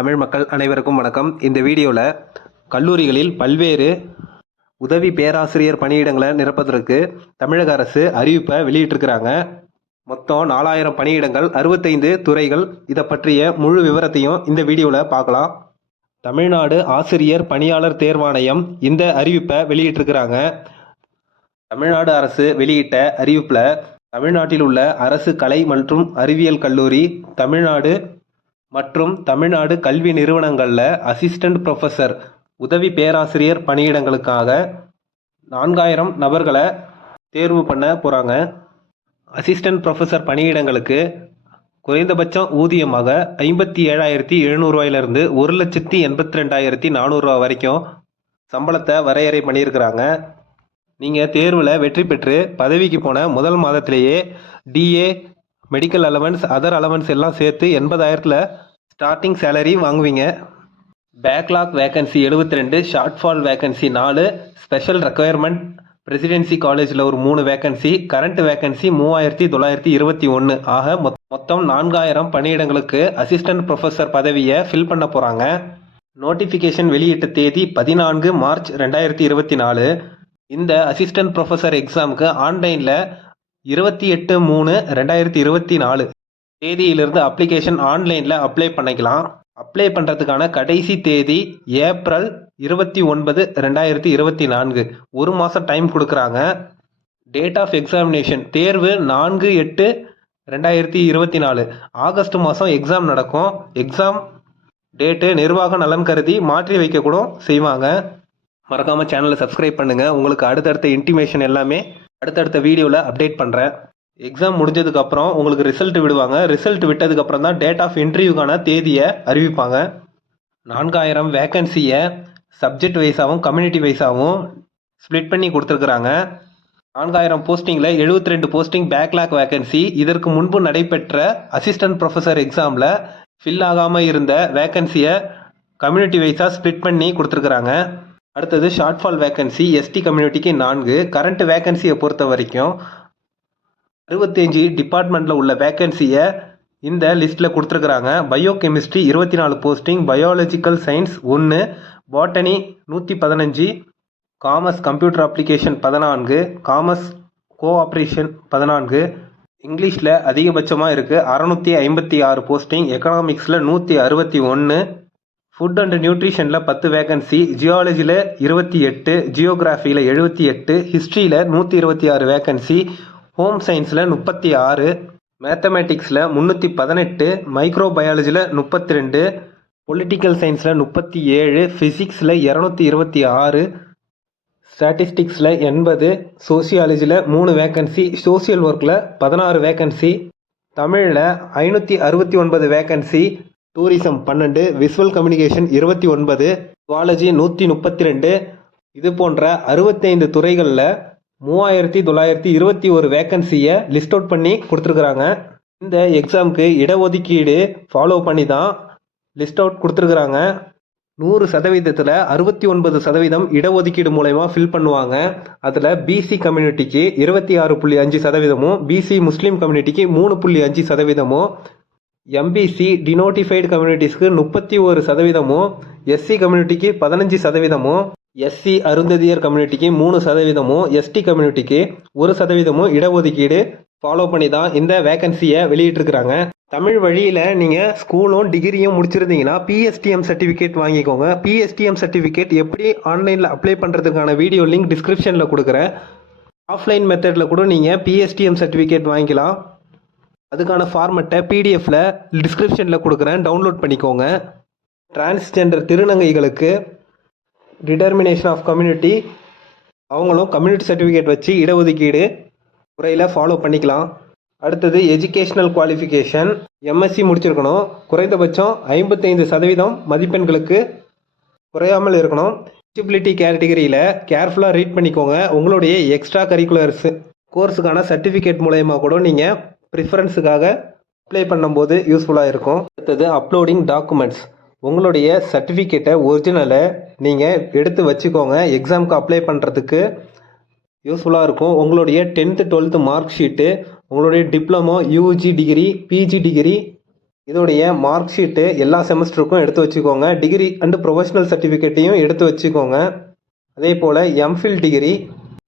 தமிழ் மக்கள் அனைவருக்கும் வணக்கம். இந்த வீடியோவில் கல்லூரிகளில் பல்வேறு உதவி பேராசிரியர் பணியிடங்களை நிரப்பதற்கு தமிழக அரசு அறிவிப்பை வெளியிட்டிருக்கிறாங்க. மொத்தம் நாலாயிரம் பணியிடங்கள் அறுபத்தைந்து துறைகள் இதை பற்றிய முழு விவரத்தையும் இந்த வீடியோவில் பார்க்கலாம். தமிழ்நாடு ஆசிரியர் பணியாளர் தேர்வாணையம் இந்த அறிவிப்பை வெளியிட்டிருக்கிறாங்க. தமிழ்நாடு அரசு வெளியிட்ட அறிவிப்பில் தமிழ்நாட்டில் உள்ள அரசு கலை மற்றும் அறிவியல் கல்லூரி தமிழ்நாடு மற்றும் தமிழ்நாடு கல்வி நிறுவனங்களில் அசிஸ்டன்ட் ப்ரொஃபஸர் உதவி பேராசிரியர் பணியிடங்களுக்காக நான்காயிரம் நபர்களை தேர்வு பண்ண போகிறாங்க அசிஸ்டன்ட் ப்ரொஃபஸர் பணியிடங்களுக்கு குறைந்தபட்சம் ஊதியமாக ஐம்பத்தி ஏழாயிரத்தி எழுநூறுவாயிலிருந்து ஒரு லட்சத்தி எண்பத்தி ரெண்டாயிரத்தி நானூறுரூவா வரைக்கும் சம்பளத்தை வரையறை பண்ணியிருக்கிறாங்க. நீங்கள் தேர்வில் வெற்றி பெற்று பதவிக்கு போன முதல் மாதத்திலேயே DA medical allowance other allowance எல்லாம் சேர்த்து எண்பதாயிரத்தில் ஸ்டார்டிங் சேலரி வாங்குவீங்க. பேக்லாக் வேகன்சி எழுபத்தி ரெண்டு ஷார்ட் ஃபால் வேகன்சி நாலு ஸ்பெஷல் ரெக்குயர்மெண்ட் பிரசிடென்சி காலேஜில் ஒரு மூணு வேகன்சி கரண்ட் வேகன்சி மூவாயிரத்தி தொள்ளாயிரத்தி இருபத்தி ஒன்று ஆக மொத்தம் நான்காயிரம் பணியிடங்களுக்கு அசிஸ்டன்ட் ப்ரொஃபஸர் பதவியை ஃபில் பண்ண போகிறாங்க நோட்டிஃபிகேஷன் வெளியிட்ட தேதி பதினான்கு மார்ச் ரெண்டாயிரத்தி இருபத்தி நாலு. இந்த அசிஸ்டன்ட் ப்ரொஃபஸர் எக்ஸாமுக்கு ஆன்லைனில் இருபத்தி எட்டு மூணு ரெண்டாயிரத்தி இருபத்தி நாலு தேதியிலிருந்து அப்ளிகேஷன் ஆன்லைனில் அப்ளை பண்ணிக்கலாம். அப்ளை பண்ணுறதுக்கான கடைசி தேதி ஏப்ரல் இருபத்தி ஒன்பது ரெண்டாயிரத்தி இருபத்தி நான்கு. ஒரு மாதம் டைம் கொடுக்குறாங்க. டேட் ஆஃப் எக்ஸாமினேஷன் தேர்வு நான்கு எட்டு ரெண்டாயிரத்தி இருபத்தி நாலு. ஆகஸ்ட் மாதம் எக்ஸாம் நடக்கும். எக்ஸாம் டேட்டு நிர்வாக நலன் கருதி மாற்றி வைக்க கூட செய்வாங்க. மறக்காம சேனலை சப்ஸ்கிரைப் பண்ணுங்கள் உங்களுக்கு அடுத்தடுத்த இன்டிமேஷன் எல்லாமே அடுத்தடுத்த வீடியோவில் அப்டேட் பண்ணுறேன் எக்ஸாம் முடிஞ்சதுக்கு அப்புறம் உங்களுக்கு ரிசல்ட் விடுவாங்க. ரிசல்ட் விட்டதுக்கப்புறம் தான் டேட் ஆஃப் இன்டர்வியூக்கான தேதியை அறிவிப்பாங்க. நான்காயிரம் வேக்கன்சியை சப்ஜெக்ட் வைஸாகவும் கம்யூனிட்டி வைஸாகவும் ஸ்ப்ளிட் பண்ணி கொடுத்துருக்குறாங்க. நான்காயிரம் போஸ்டிங்கில் 72 ரெண்டு போஸ்டிங் பேக்லாக் வேகன்சி இதற்கு முன்பு நடைபெற்ற அசிஸ்டன்ட் ப்ரொஃபஸர் எக்ஸாமில் ஃபில் ஆகாமல் இருந்த வேகன்சியை கம்யூனிட்டி வைஸாக ஸ்ப்ளிட் பண்ணி கொடுத்துருக்குறாங்க. அடுத்தது ஷார்ட் ஃபால் வேகன்சி எஸ்டி கம்யூனிட்டிக்கு நான்கு. கரண்ட் வேகன்சியை பொறுத்த வரைக்கும் அறுபத்தஞ்சு டிபார்ட்மெண்ட்டில் உள்ள வேகன்சியை இந்த லிஸ்ட்டில் கொடுத்துருக்குறாங்க. பயோ கெமிஸ்ட்ரி இருபத்தி நாலு போஸ்டிங் பயாலஜிக்கல் சயின்ஸ் ஒன்று பாட்டனி நூற்றி பதினஞ்சு காமர்ஸ் கம்ப்யூட்டர் அப்ளிகேஷன் பதினான்கு காமர்ஸ் கோஆப்ரேஷன் பதினான்கு. இங்கிலீஷில் அதிகபட்சமாக இருக்குது அறநூற்றி ஐம்பத்தி ஆறு போஸ்டிங் எக்கனாமிக்ஸில் நூற்றி அறுபத்தி ஒன்று ஃபுட் அண்ட் நியூட்ரிஷனில் பத்து வேகன்சி ஜியாலஜியில் இருபத்தி எட்டு ஜியோகிராஃபியில் எழுபத்தி எட்டு ஹிஸ்ட்ரியில் நூற்றி இருபத்தி ஆறு வேகன்சி ஹோம் சயின்ஸில் முப்பத்தி ஆறு மேத்தமேட்டிக்ஸில் முந்நூற்றி பதினெட்டு மைக்ரோ பயாலஜியில் முப்பத்தி ரெண்டு பொலிட்டிக்கல் சயின்ஸில் முப்பத்தி ஏழு ஃபிசிக்ஸில் இரநூத்தி இருபத்தி ஆறு ஸ்டாட்டிஸ்டிக்ஸில் எண்பது சோசியாலஜியில் மூணு வேகன்சி சோஷியல் ஒர்க்கில் பதினாறு வேகன்சி தமிழில் ஐநூற்றி அறுபத்தி ஒன்பது வேகன்சி டூரிசம் பன்னெண்டு விசுவல் கம்யூனிகேஷன் இருபத்தி ஒன்பது ஜுவாலஜி நூற்றி முப்பத்தி ரெண்டு. இது போன்ற அறுபத்தைந்து துறைகளில் மூவாயிரத்தி தொள்ளாயிரத்தி இருபத்தி ஒரு வேக்கன்சியை லிஸ்ட் அவுட் பண்ணி கொடுத்துருக்குறாங்க. இந்த எக்ஸாமுக்கு இடஒதுக்கீடு ஃபாலோ பண்ணி தான் லிஸ்ட் அவுட் கொடுத்துருக்குறாங்க. நூறு சதவீதத்தில் அறுபத்தி ஒன்பது சதவீதம் இடஒதுக்கீடு மூலயமா ஃபில் பண்ணுவாங்க. அதில் பிசி கம்யூனிட்டிக்கு இருபத்தி ஆறு புள்ளி அஞ்சு சதவீதமும் பிசி முஸ்லீம் கம்யூனிட்டிக்கு மூணு புள்ளி அஞ்சு சதவீதமும் எம்பிசி டினோட்டிஃபைடு கம்யூனிட்டிஸ்க்கு முப்பத்தி ஒரு சதவீதமும் எஸ்சி கம்யூனிட்டிக்கு பதினஞ்சு சதவீதமும் எஸ்சி அருந்ததியர் கம்யூனிட்டிக்கு மூணு சதவீதமும் எஸ்டி கம்யூனிட்டிக்கு ஒரு சதவீதமும் இடஒதுக்கீடு ஃபாலோ பண்ணி தான் இந்த வேகன்சியை வெளியிட்டிருக்கிறாங்க. தமிழ் வழியில் நீங்கள் ஸ்கூலும் டிகிரியும் முடிச்சிருந்தீங்கன்னா பிஎஸ்டிஎம் சர்டிஃபிகேட் வாங்கிக்கோங்க. பிஎஸ்டிஎம் சர்டிஃபிகேட் எப்படி ஆன்லைனில் அப்ளை பண்ணுறதுக்கான வீடியோ லிங்க் டிஸ்கிரிப்ஷனில் கொடுக்குறேன். ஆஃப்லைன் மெத்தடில் கூட நீங்கள் பிஎஸ்டிஎம் சர்டிஃபிகேட் வாங்கிக்கலாம். அதுக்கான ஃபார்மெட்டை பிடிஎஃப்பில் டிஸ்கிரிப்ஷனில் கொடுக்குறேன். டவுன்லோட் பண்ணிக்கோங்க. டிரான்ஸ்ஜெண்டர் திருநங்கைகளுக்கு டிட்டர்மினேஷன் ஆஃப் கம்யூனிட்டி அவங்களும் கம்யூனிட்டி சர்டிஃபிகேட் வச்சு இடஒதுக்கீடு முறையில் ஃபாலோ பண்ணிக்கலாம். அடுத்தது எஜுகேஷ்னல் குவாலிஃபிகேஷன் எம்எஸ்சி முடிச்சிருக்கணும். குறைந்தபட்சம் ஐம்பத்தைந்து சதவீதம் மதிப்பெண்களுக்கு குறையாமல் இருக்கணும். எலிஜிபிலிட்டி கேட்டகரியில் கேர்ஃபுல்லாக ரீட் பண்ணிக்கோங்க. உங்களுடைய எக்ஸ்ட்ரா கரிக்குலர்ஸ் கோர்ஸுக்கான சர்டிஃபிகேட் மூலயமா கூட நீங்கள் ப்ரிஃபரன்ஸுக்காக அப்ளை பண்ணும்போது யூஸ்ஃபுல்லாக இருக்கும். அடுத்தது அப்லோடிங் டாக்குமெண்ட்ஸ் உங்களுடைய சர்டிஃபிகேட்டை ஒரிஜினலை நீங்கள் எடுத்து வச்சுக்கோங்க. எக்ஸாமுக்கு அப்ளை பண்ணுறதுக்கு யூஸ்ஃபுல்லாக இருக்கும். உங்களுடைய டென்த்து டுவெல்த்து மார்க் ஷீட்டு உங்களுடைய diploma UG degree PG degree இதோடைய மார்க் ஷீட்டு எல்லா செமஸ்டருக்கும் எடுத்து வச்சுக்கோங்க. டிகிரி அண்டு ப்ரொஃபஷனல் சர்டிஃபிகேட்டையும் எடுத்து வச்சுக்கோங்க. அதே போல் எம்ஃபில் டிகிரி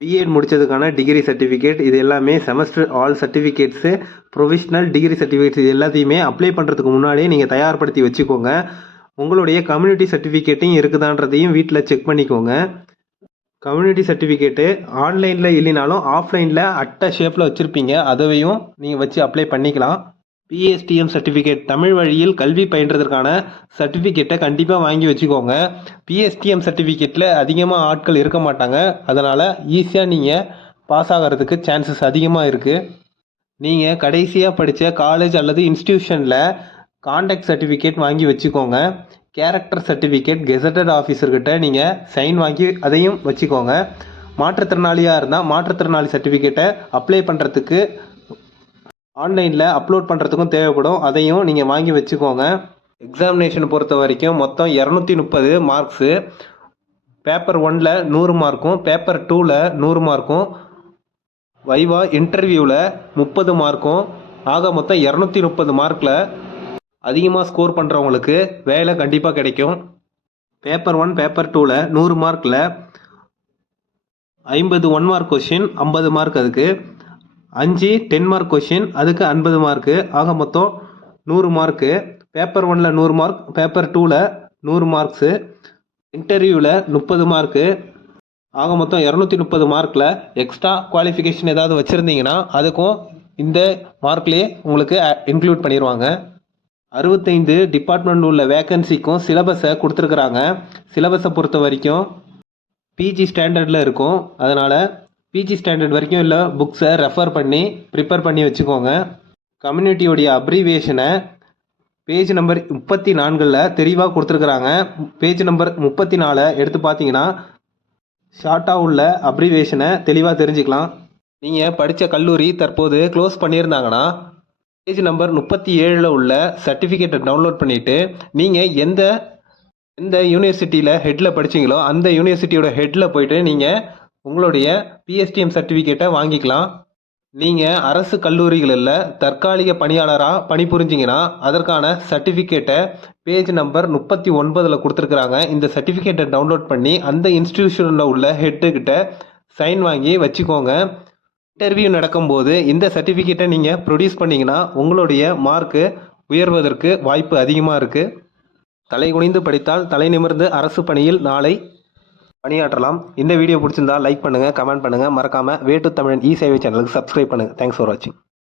பிஎட் முடித்ததுக்கான டிகிரி சர்டிஃபிகேட் இது எல்லாமே semester all certificates provisional degree certificates இது எல்லாத்தையுமே அப்ளை பண்ணுறதுக்கு முன்னாடியே நீங்கள் தயார்படுத்தி வச்சுக்கோங்க. உங்களுடைய கம்யூனிட்டி சர்டிஃபிகேட்டையும் இருக்குதான்றதையும் வீட்டில் செக் பண்ணிக்கோங்க. கம்யூனிட்டி சர்டிஃபிகேட்டு ஆன்லைனில் இல்லைனாலும் ஆஃப்லைனில் அட்டை ஷேப்பில் வச்சுருப்பீங்க. அதையும் நீங்கள் வச்சு அப்ளை பண்ணிக்கலாம். பிஎஸ்டிஎம் சர்டிஃபிகேட் தமிழ் வழியில் கல்வி பயின்றதற்கான சர்டிஃபிகேட்டை கண்டிப்பாக வாங்கி வச்சுக்கோங்க. பிஎஸ்டிஎம் சர்டிஃபிகேட்டில் அதிகமாக ஆட்கள் இருக்க மாட்டாங்க. அதனால் ஈஸியாக நீங்கள் பாஸ் ஆகிறதுக்கு சான்சஸ் அதிகமாக இருக்குது நீங்கள் கடைசியாக படித்த காலேஜ் அல்லது இன்ஸ்டிடியூஷனில் காண்டாக்ட் சர்டிஃபிகேட் வாங்கி வச்சுக்கோங்க. கேரக்டர் சர்டிஃபிகேட் கெசட்டட் ஆஃபீஸர்கிட்ட நீங்கள் சைன் வாங்கி அதையும் வச்சுக்கோங்க. மாற்றுத்திறனாளியாக இருந்தால் மாற்றுத்திறனாளி சர்டிஃபிகேட்டை அப்ளை பண்ணுறதுக்கு ஆன்லைனில் அப்லோட் பண்ணுறதுக்கும் தேவைப்படும். அதையும் நீங்கள் வாங்கி வச்சுக்கோங்க. எக்ஸாமினேஷன் பொறுத்த வரைக்கும் மொத்தம் இரநூத்தி முப்பது மார்க்ஸு பேப்பர் ஒனில் நூறு மார்க்கும் பேப்பர் டூவில் நூறு மார்க்கும் வைவா இன்டர்வியூவில் முப்பது மார்க்கும் ஆக மொத்தம் இரநூத்தி முப்பது மார்க்கில் அதிகமாக ஸ்கோர் பண்ணுறவங்களுக்கு வேலை கண்டிப்பாக கிடைக்கும். பேப்பர் ஒன் பேப்பர் டூவில் நூறு மார்க்கில் ஐம்பது ஒன் மார்க் கொஷின் ஐம்பது மார்க் அதுக்கு. அஞ்சு டென் மார்க் கொஷின் அதுக்கு ஐம்பது மார்க்கு ஆக மொத்தம் நூறு மார்க்கு பேப்பர் ஒனில் நூறு மார்க் பேப்பர் டூவில் நூறு மார்க்ஸு இன்டர்வியூவில் முப்பது மார்க்கு ஆக மொத்தம் இரநூத்தி முப்பது மார்க்கில் எக்ஸ்ட்ரா குவாலிஃபிகேஷன் ஏதாவது வச்சுருந்தீங்கன்னா அதுக்கும் இந்த மார்க்லேயே உங்களுக்கு இன்க்ளூட் பண்ணிடுவாங்க அறுபத்தைந்து டிபார்ட்மெண்ட் உள்ள வேக்கன்சிக்கும் சிலபஸை கொடுத்துருக்குறாங்க. சிலபஸை பொறுத்த வரைக்கும் பிஜி ஸ்டாண்டர்டில் இருக்கும். அதனால் பிஜி ஸ்டாண்டர்ட் வரைக்கும் இல்லை புக்ஸை ரெஃபர் பண்ணி ப்ரிப்பேர் பண்ணி வச்சுக்கோங்க. கம்யூனிட்டியோடைய அப்ரிவியேஷனை பேஜ் நம்பர் முப்பத்தி நான்கில் தெளிவாக கொடுத்துருக்குறாங்க. பேஜ் நம்பர் முப்பத்தி நாலை எடுத்து பார்த்தீங்கன்னா ஷார்ட்டாக உள்ள அப்ரிவியேஷனை தெளிவாக தெரிஞ்சுக்கலாம். நீங்கள் படித்த கல்லூரி தற்போது க்ளோஸ் பண்ணியிருந்தாங்கன்னா பேஜ் நம்பர் முப்பத்தி ஏழில் உள்ள சர்டிஃபிகேட்டை டவுன்லோட் பண்ணிவிட்டு நீங்கள் எந்த எந்த யூனிவர்சிட்டியில் ஹெட்டில் படிச்சீங்களோ அந்த யூனிவர்சிட்டியோட ஹெட்டில் போயிட்டு நீங்கள் உங்களுடைய பிஎஸ்டிஎம் சர்டிஃபிகேட்டை வாங்கிக்கலாம். நீங்கள் அரசு கல்லூரிகளில் தற்காலிக பணியாளராக பணிபுரிஞ்சிங்கன்னா அதற்கான சர்டிஃபிகேட்டை பேஜ் நம்பர் முப்பத்தி ஒன்பதில் கொடுத்துருக்குறாங்க. இந்த சர்டிஃபிகேட்டை டவுன்லோட் பண்ணி அந்த இன்ஸ்டிடியூஷனில் உள்ள ஹெட்டுக்கிட்ட சைன் வாங்கி வச்சுக்கோங்க. இன்டர்வியூ நடக்கும்போது இந்த சர்டிஃபிகேட்டை நீங்கள் ப்ரொடியூஸ் பண்ணிங்கன்னா உங்களுடைய மார்க்கு உயர்வதற்கு வாய்ப்பு அதிகமாக இருக்குது தலை குனிந்து படித்தால் தலை நிமிர்ந்து அரசு பணியில் நாளை பணியாற்றலாம். இந்த வீடியோ பிடிச்சிருந்தா லைக் பண்ணுங்கள் கமெண்ட் பண்ணுங்கள் மறக்காமல் வேட்டு தமிழன் இ சேவை சேனலுக்கு சப்ஸ்கிரைப் பண்ணுங்கள் தேங்க்ஸ் ஃபார் வாட்சிங்